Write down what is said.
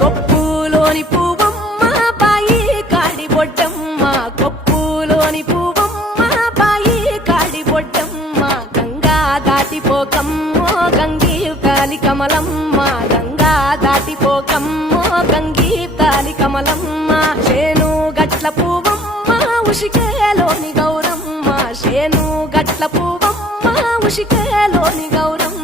కొప్పులోని పువ్వమ్మ బాయి కాడి బొడ్డమ్మ, కొప్పులోని పువ్వమ్మ బాయి కాడి బొడ్డమ్మ, గంగా దాటిపోకమ్మో గంగీ కాలి కమలమ్మ, గంగా దాటిపోకమ్మో గంగీ కాలి కమలమ్మ, శేను గట్ల పువ్వమ్మ ఉషికేలోని గౌరమ్మ, శేను గట్ల పువ్వమ్మ ఉషికేలోని గౌరమ్మ,